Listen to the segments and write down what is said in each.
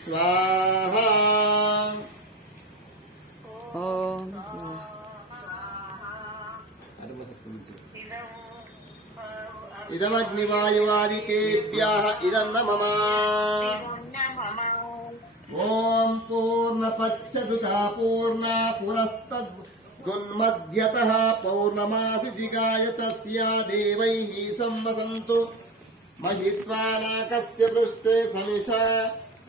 स्वाहा। ओम इदमग्निवायुवादितेभ्यः इदं न ॐ पूर्णपच्चसुता पूर्णा पुरस्तद्गुन्मध्यतः पौर्णमासि जिगाय तस्या देवैः संवसन्तु। महित्वा नाकस्य पृष्ठे समिषा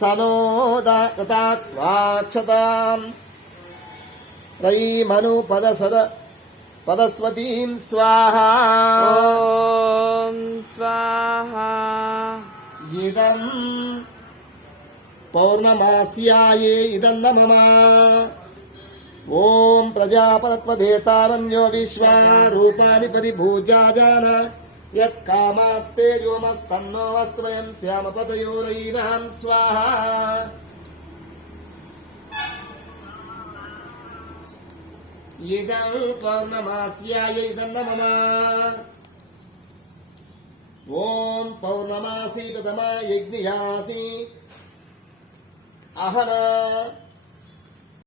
సనోదాక్షతాం రయీమను పదసర పదస్వతీం స్వాహా స్వాహ ఇదం పౌర్ణమాస్యాయే ఇదం న మమ ఓం ప్రజాపతత్వధేతారణ్యో విశ్వా రూపాని పరిభూజాజాన యత్కామాస్తే యోమస్తన్నో వస్త్రయం శ్యామపతయోరైరహం స్వాహ ఇదం పౌర్ణమాస్యాయ ఇదం న ఓం పౌర్ణమాసీ ప్రథమా యజ్ఞయాసి అహనా